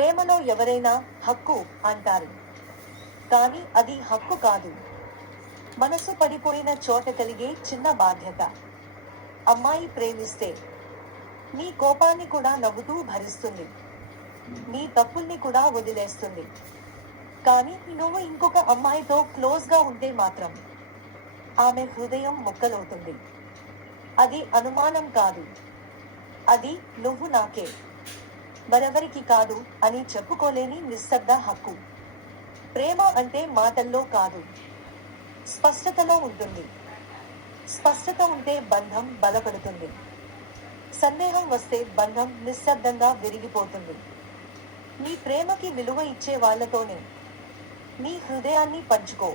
ప్రేమలో ఎవరైనా హక్కు అంటారు, కానీ అది హక్కు కాదు. మనసు పడిపోయిన చోట కలిగే చిన్న బాధ్యత. అమ్మాయి ప్రేమిస్తే నీ కోపాన్ని కూడా నవ్వుతూ భరిస్తుంది, నీ తప్పుల్ని కూడా వదిలేస్తుంది. కానీ నువ్వు ఇంకొక అమ్మాయితో క్లోజ్గా ఉంటే మాత్రం ఆమె హృదయం ముక్కలవుతుంది. అది అనుమానం కాదు, అది నువ్వు నాకే, మరెవరికి కాదు అని చెప్పుకోలేని నిశ్శబ్ద హక్కు. ప్రేమ అంటే మాటల్లో కాదు, స్పష్టతలో ఉంటుంది. స్పష్టత ఉంటే బంధం బలపడుతుంది. సందేహం వస్తే బంధం నిశ్శబ్దంగా విరిగిపోతుంది. నీ ప్రేమకి విలువ ఇచ్చే వాళ్ళతోనే నీ హృదయాన్ని పంచుకో.